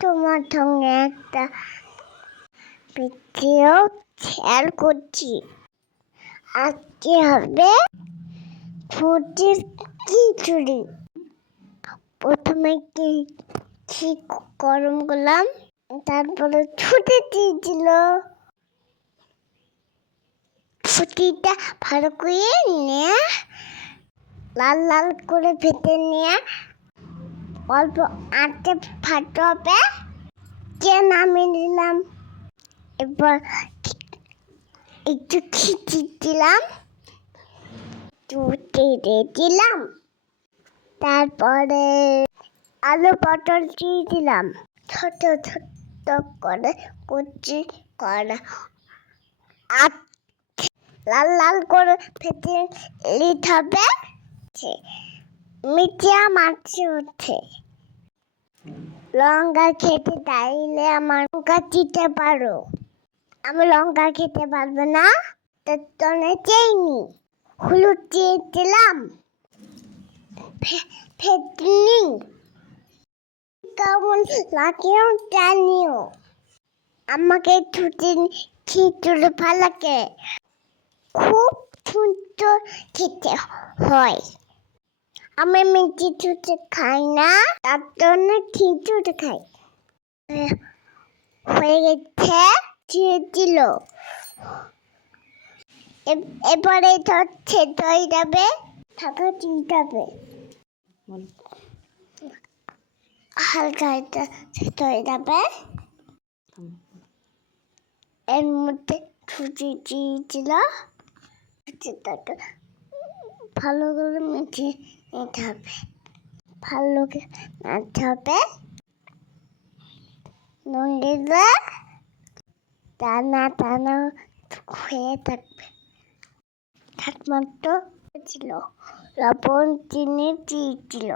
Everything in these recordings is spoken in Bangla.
তোমার সঙ্গে একটা ভিডিও শেয়ার করছি। আজকে হবে ফুটির খিচুড়ি। প্রথমে কি গরম করলাম, তারপরে ছুটে দিয়েছিল। ফুটিটা ভালো করে নিয়ে লাল লাল করে ভেজে নিয়ে অল্প আটে ফাটাবে নামিয়ে দিলাম। এবার একটু খিচুড়ি দিলাম, একটু তেড়ে দিলাম, তারপরে আলু পটল দিয়ে দিলাম, ছোট ছোট করে কুচি করে লাল লাল করে ভেজে নিতে হবে। মিঠিয়া মাছ উঠে লঙ্কা খেতে চাইলে আমার লঙ্কা দিতে পারো। আমি লঙ্কা খেতে পারবো না, তার জন্য চিনি হলুদ দিয়ে দিলাম। ফেটনি কেমন লাগেও জানিও। আমাকে খিচুড়ি ভালো লাগে, খুব সুন্দর খেতে হয়। আমি মিষ্টি চুচি খাই না, তার জন্য খিচুড়ি খাই। হয়ে গেছে, দিয়ে দিল। এবারে সেদ্ধ হয়ে যাবে, ঢাকা দিতে হবে। হালকা সেদ্ধ হয়ে যাবে, এর মধ্যে সুজি দিয়েছিল। ভালো করে মিশিয়ে নিতে হবে, ভালো করে নাড়তে হবে। নুন দিলে টানা টানা হয়ে থাকবে। একমাত্র ছিল লবণ চিনি দিয়েছিল।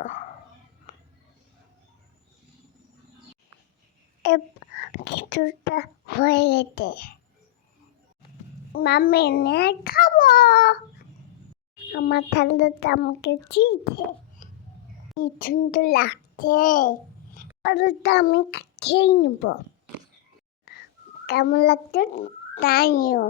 খিচুড়িটা হয়ে গেছে, মামি নিয়ে খাবো। আমার থালাটা আমাকে দিয়েছে, কি সুন্দর লাগছে। আমি খেয়ে নিব, কেমন লাগছে তাই নিও।